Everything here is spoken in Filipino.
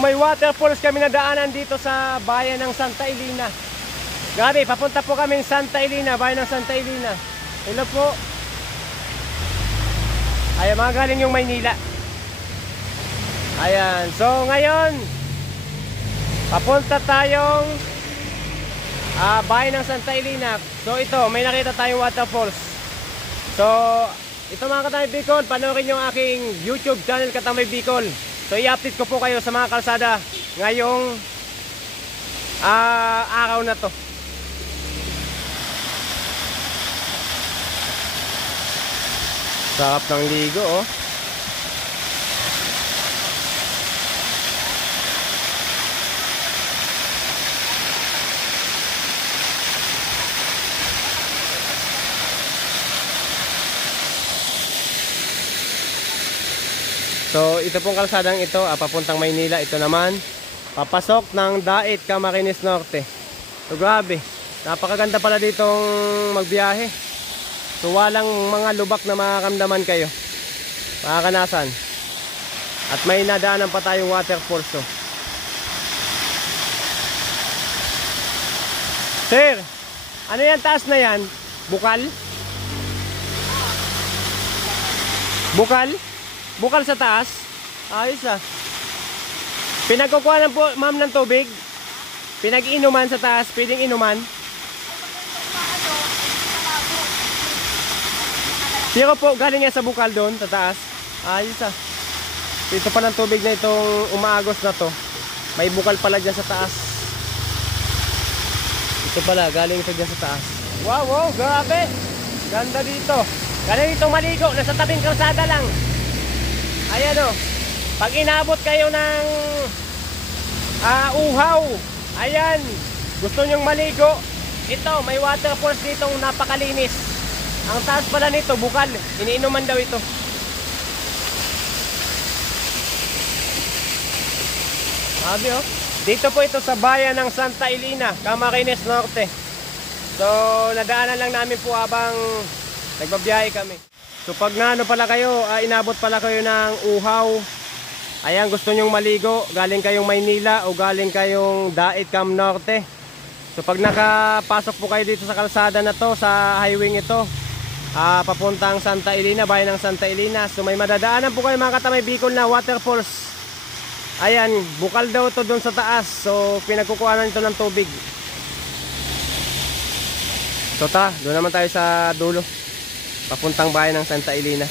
may waterfalls kami nadaanan dito sa bayan ng Santa Elena. Grabe, papunta po kami Santa Elena, bayan ng Santa Elena. Hello po. Ayan, mga galing yung Maynila. Ayan, so ngayon papunta tayong bayan ng Santa Elena. So ito, may nakita tayong waterfalls. So ito mga Katamay Bicol, panoorin yung aking YouTube channel Katamay Bicol. So i-update ko po kayo sa mga kalsada ngayong araw na to. Sarap ng ligo, oh. So ito pong kalsadang ito, papuntang Maynila. Ito naman papasok ng Dait, Camarines Norte. So grabe, napakaganda pala ditong magbiyahe. So walang mga lubak na makakamdaman kayo, makakanasan. At may nadaanan pa tayong waterfalls, so. Sir, ano yan taas na yan? Bukal? Bukal? Bukal sa taas? Ayos ah. Pinagkukuha po ma'am ng tubig? Pinag-inuman sa taas? Pwedeng inuman? Pero po, galing yan sa bukal doon, sa taas. Ayos ah. Ito pa ng tubig na itong umaagos na to. May bukal pala dyan sa taas. Ito pala, galing ito dyan sa taas. Wow, wow, grabe. Ganda dito. Galing dito maligo, nasa tabing kalsada lang. Ayan o, pag inabot kayo ng uhaw, ayan, gusto nyong maligo, ito, may waterfalls ditong napakalinis. Ang taas pala nito, bukal, iniinuman daw ito. Sabi o, dito po ito sa bayan ng Santa Elena, Camarines Norte. So, nadaanan lang namin po habang nagbabiyahe kami. So pag naano pala kayo, inabot pala kayo ng uhaw, ayan, gusto nyong maligo, galing kayong Maynila o galing kayong Dait, Cam Norte. So pag nakapasok po kayo dito sa kalsada na to, sa highway ito, papuntang Santa Elena, bayan ng Santa Elena. So may madadaanan po kayo mga Katamay Bicol na waterfalls. Ayan, bukal daw to doon sa taas. So pinagkukuhanan ito ng tubig. So doon naman tayo sa dulo, papuntang bayan ng Santa Elena.